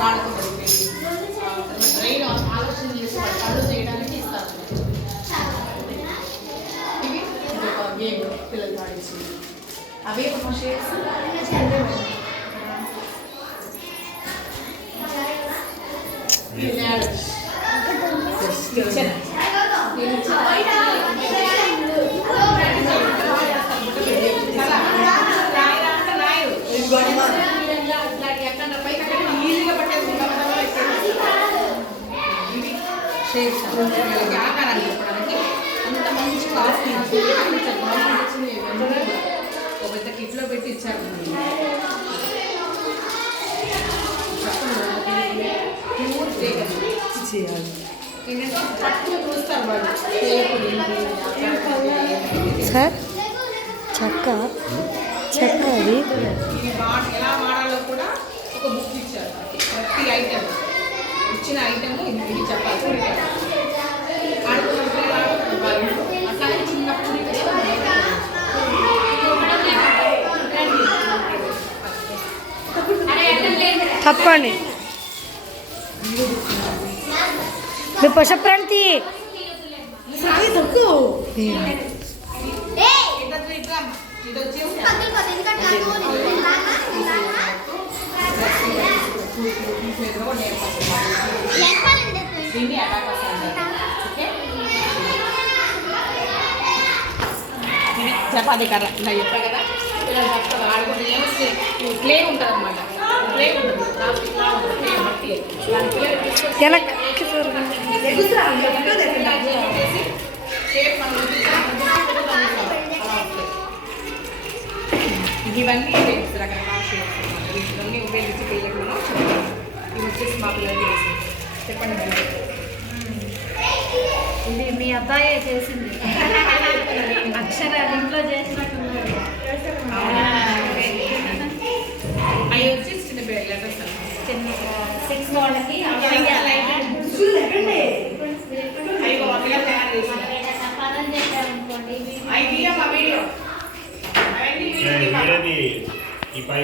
కాడకుండా brain ఆలోచన చేసి కళ్ళు చేయడానికి ఇస్తారు. ఇవి ఒక గేమ్ పిల్లలు ఆడించి అవే ఒక షేప్స్ ఆకారాన్ని చెప్పడానికి అంత మంచి కాస్ట్ ఒక పెద్ద కిట్లో పెట్టి ఇచ్చారు. సార్ చెక్క చెక్క అది ఇది ఎలా వాడాలో కూడా ఒక బుక్ ఇచ్చారు. ప్రతి ఐటమ్ ఇచ్చిన ఐటమ్ ఇది చెప్పాలి. అట్లాగే చిన్నప్పుడు తప్పండి పశప్రాంతి చపాతీ కర్ర ఇలా చెప్పా కదా, ఆడుకుంటే ప్లే ఉంటుంది అన్నమాట. ప్లే ఉంటుంది ఇవన్నీ రకరకాల షేప్స్ ఇవన్నీ ఉపయోగించి పిల్లలకు మనం ఇవి వచ్చేసి మా పిల్లలకి వేసి చెప్పండి. ఇది మీ అబ్బాయే చేసింది. అక్షరాలు ఇంట్లో చేసినట్టున్నారు. అవి వచ్చి చిన్న లెటర్స్ చిన్న 6 వాళ్ళకి పదం చెప్పారనుకోండి. ఈ పై